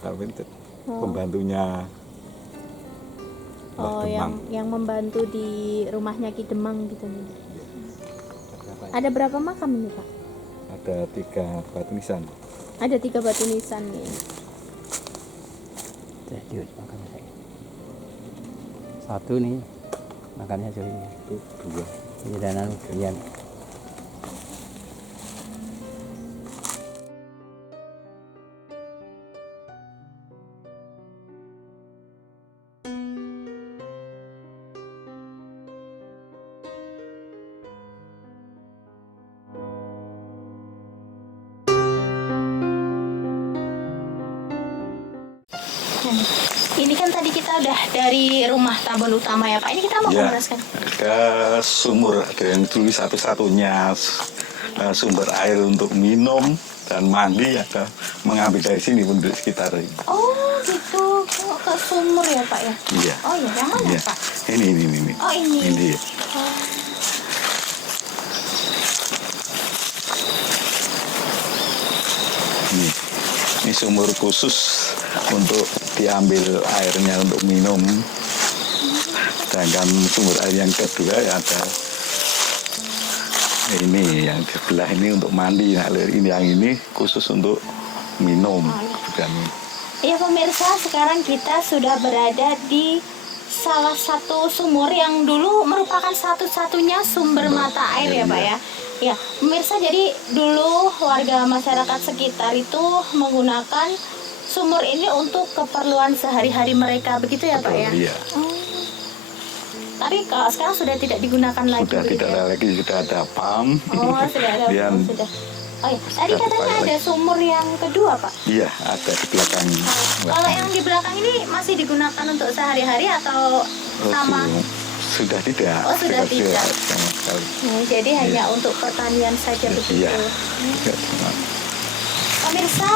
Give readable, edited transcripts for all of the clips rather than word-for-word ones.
tapi pembantunya Mbah Oh, Demang. yang membantu di rumahnya Ki Demang gitu nih. Ada berapa makam ini, Pak? Ada 3 batu nisan. Ada 3 batu nisan nih. Jadi makam saya. Satu nih makamnya Juli. Itu 2. Ini dan kalian. Ini kan tadi kita udah dari rumah tabon utama ya Pak. Ini kita mau Ya, kemana sekarang? ke sumur, ada yang dulu satu-satunya sumber air untuk minum dan mandi, ada mengambil dari sini pun di sekitar ini. Oh gitu, ke sumur ya Pak ya? Iya. Oh iya, yang mana Iya. Pak? Ini. Oh ini. Ini. Oh. Ini sumur khusus untuk diambil airnya untuk minum. Sedangkan sumber air yang kedua ya ada ini yang di sebelah ini untuk mandi. Nah, ini yang ini khusus untuk minum. Bukan. Iya pemirsa, sekarang kita sudah berada di salah satu sumur yang dulu merupakan satu-satunya sumber mata air ya Pak ya. Ya, pemirsa, jadi dulu warga masyarakat sekitar itu menggunakan sumur ini untuk keperluan sehari-hari mereka, begitu ya Pak ya? Iya. Oh. Tapi kalau sekarang sudah tidak digunakan lagi. Sudah begitu tidak ya? ada lagi, sudah ada pam. Oh, sudah ada. Dan Sudah. Oh ya, tadi sudah katanya dipakai ada lagi. sumur yang kedua Pak. Iya, ada di belakang. Kalau yang di belakang ini masih digunakan untuk sehari-hari atau sama? Sudah tidak. Oh, sudah tidak. Sama sekali. Jadi hanya untuk pertanian saja begitu. Iya. Tidak sama. Pemirsa,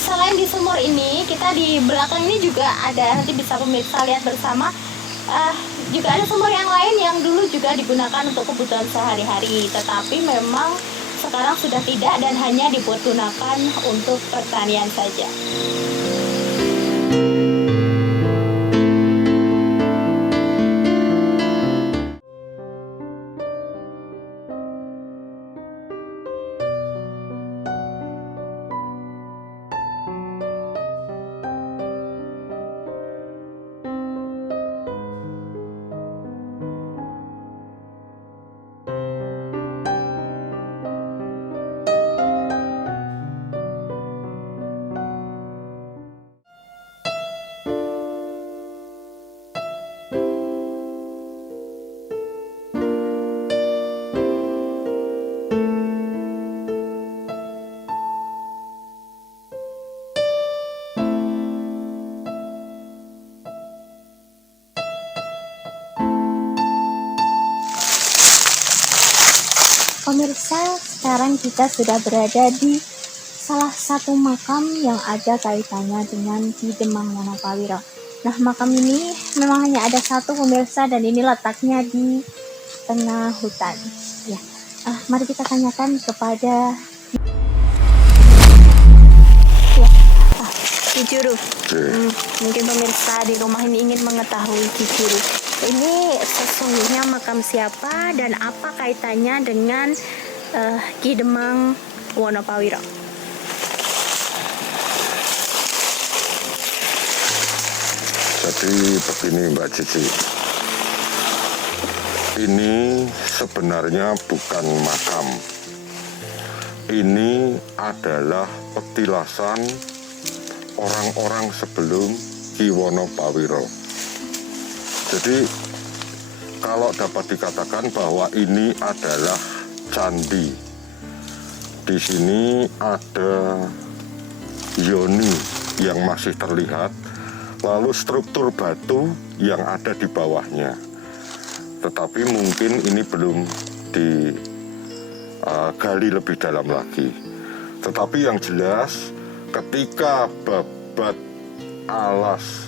selain di sumur ini, kita di belakang ini juga ada, nanti bisa pemirsa lihat bersama, juga ada sumur yang lain yang dulu juga digunakan untuk kebutuhan sehari-hari, tetapi memang sekarang sudah tidak dan hanya dipergunakan untuk pertanian saja. Pemirsa, sekarang kita sudah berada di salah satu makam yang ada kaitannya dengan Ki Demang Wonopawiro. Nah, makam ini memang hanya ada satu pemirsa dan ini letaknya di tengah hutan. Ya, mari kita tanyakan kepada Ki Juru. Mungkin pemirsa di rumah ini ingin mengetahui Ki Juru. Ini sesungguhnya makam siapa dan apa kaitannya dengan Ki Demang Wonopawiro? Jadi begini Mbak Cici, ini sebenarnya bukan makam. Ini adalah petilasan orang-orang sebelum Ki Wonopawiro. Jadi kalau dapat dikatakan bahwa ini adalah candi. Di sini ada yoni yang masih terlihat, lalu struktur batu yang ada di bawahnya. Tetapi mungkin ini belum digali lebih dalam lagi. Tetapi yang jelas ketika babat alas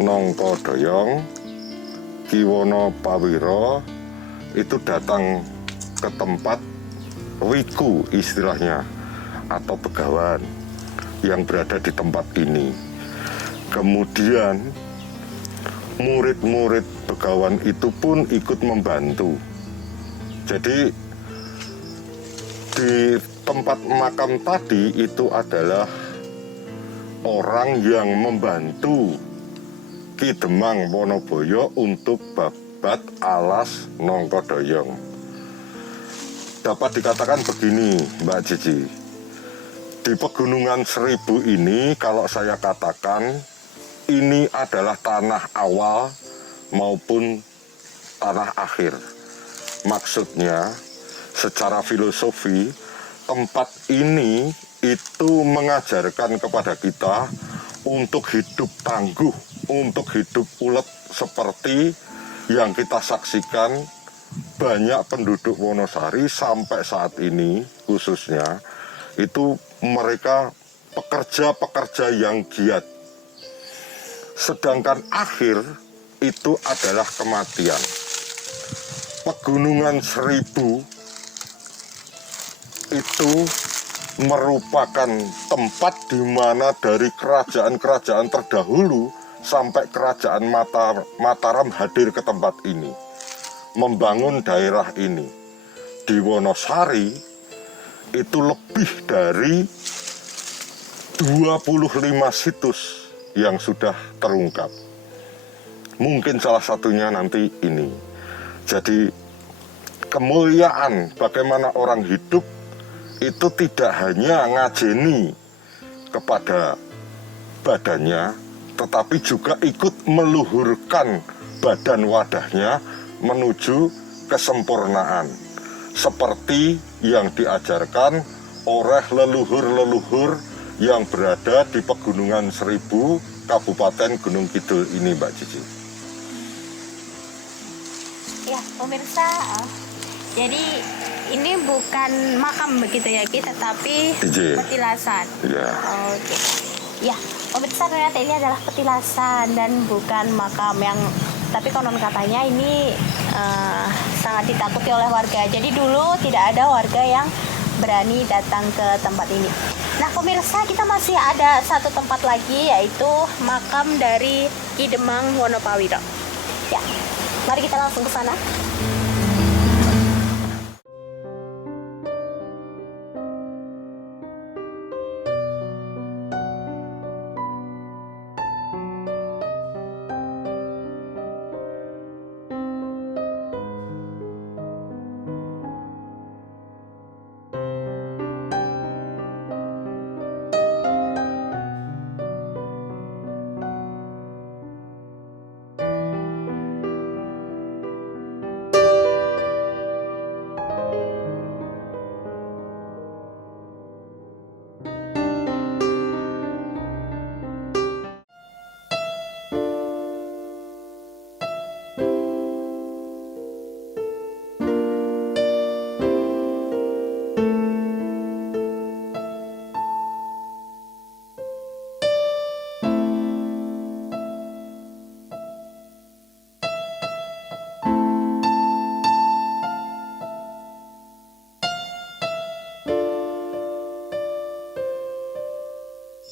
Nongko Doyong, Ki Wonopawiro itu datang ke tempat wiku istilahnya atau begawan. yang berada di tempat ini. Kemudian murid-murid Begawan itu pun ikut membantu. Jadi di tempat makam tadi itu adalah orang yang membantu Ki Demang Wonoboyo untuk babat alas Nongkodoyong. Dapat dikatakan begini, Mbak Cici, di Pegunungan Seribu ini kalau saya katakan ini adalah tanah awal maupun tanah akhir. Maksudnya secara filosofi tempat ini itu mengajarkan kepada kita untuk hidup tangguh, untuk hidup ulet seperti yang kita saksikan banyak penduduk Wonosari sampai saat ini khususnya itu mereka pekerja-pekerja yang giat. Sedangkan akhir itu adalah kematian. Pegunungan Seribu itu merupakan tempat di mana dari kerajaan-kerajaan terdahulu sampai kerajaan Mataram hadir ke tempat ini, membangun daerah ini. Di Wonosari itu lebih dari 25 situs yang sudah terungkap. Mungkin salah satunya nanti ini. Jadi kemuliaan bagaimana orang hidup itu tidak hanya ngajeni kepada badannya, tetapi juga ikut meluhurkan badan wadahnya menuju kesempurnaan. Seperti yang diajarkan oleh leluhur-leluhur yang berada di Pegunungan Seribu, Kabupaten Gunung Kidul ini, Mbak Cici. Ya, pemirsa, jadi ini bukan makam begitu ya, tetapi petilasan. Ya. Oke. Ya, pemirsa, ternyata ini adalah petilasan dan bukan makam yang, tapi konon katanya ini sangat ditakuti oleh warga. Jadi dulu tidak ada warga yang berani datang ke tempat ini. Nah, pemirsa, kita masih ada satu tempat lagi, yaitu makam dari Ki Demang Wonopawiro. Ya, mari kita langsung ke sana.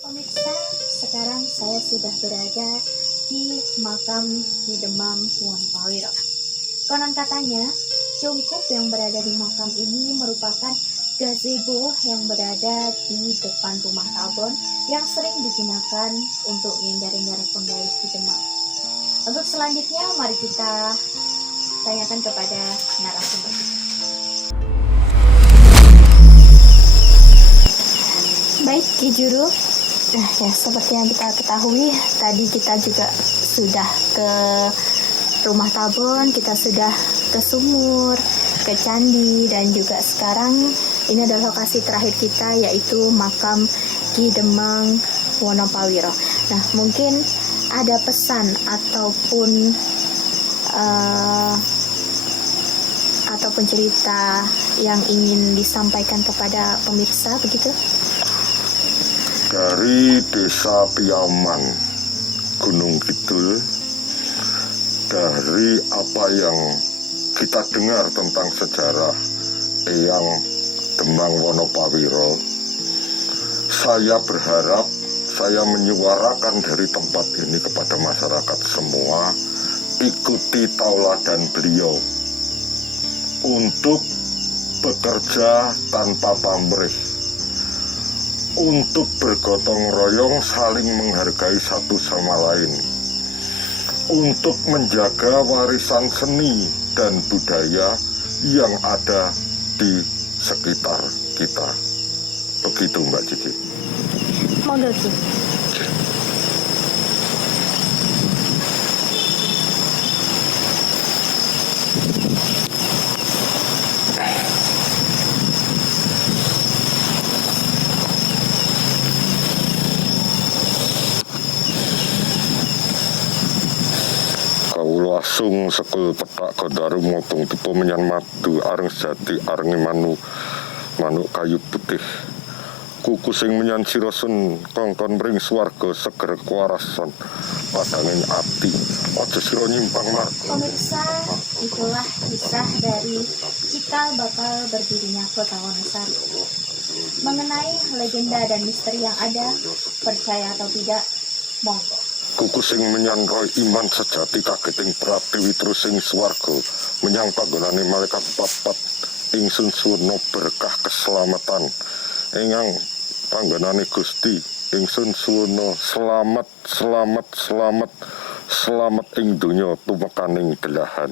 Pemirsa, sekarang saya sudah berada di makam Ki Demang Wonopawiro. Konon katanya, cungkup yang berada di makam ini merupakan gazebo yang berada di depan rumah Tabon yang sering digunakan untuk ngendari-ngendari penggaris Ki Demang. Untuk selanjutnya, mari kita tanyakan kepada narasumber kita. Baik, Ki Juru. Nah, ya, seperti yang kita ketahui, tadi kita juga sudah ke rumah Tabon, kita sudah ke sumur, ke candi, dan juga sekarang ini adalah lokasi terakhir kita, yaitu makam Ki Demang Wonopawiro. Nah, mungkin ada pesan ataupun cerita yang ingin disampaikan kepada pemirsa, begitu? Dari Desa Piaman, Gunung Kidul, dari apa yang kita dengar tentang sejarah Eyang Demang Wonopawiro, Saya berharap saya menyuarakan dari tempat ini kepada masyarakat semua, ikuti tauladan beliau untuk bekerja tanpa pamrih, untuk bergotong royong saling menghargai satu sama lain, untuk menjaga warisan seni dan budaya yang ada di sekitar kita. Begitu Mbak Cici. Monggo Ki. Kawula asung sekul petak Godaru motung tipe menyan madu areng jati arengi manuk kayu putih kuku sing menyan sirosun kongkon mring swarga seger kewarasan padanging ati aja sira nyimpang marga. Pemirsa, itulah kisah dari cikal bakal berdirinya Kota Wonosari. Mengenai legenda dan misteri yang ada, percaya atau tidak, monggo. Kuku sing menyan roy iman sejati kageting pratiwi terus ing swarga menyang panggonane malaikat papat ingsun suwuna berkah keselamatan ingkang panggonane Gusti ingsun suwuna selamat ing donya tumekaning belahan.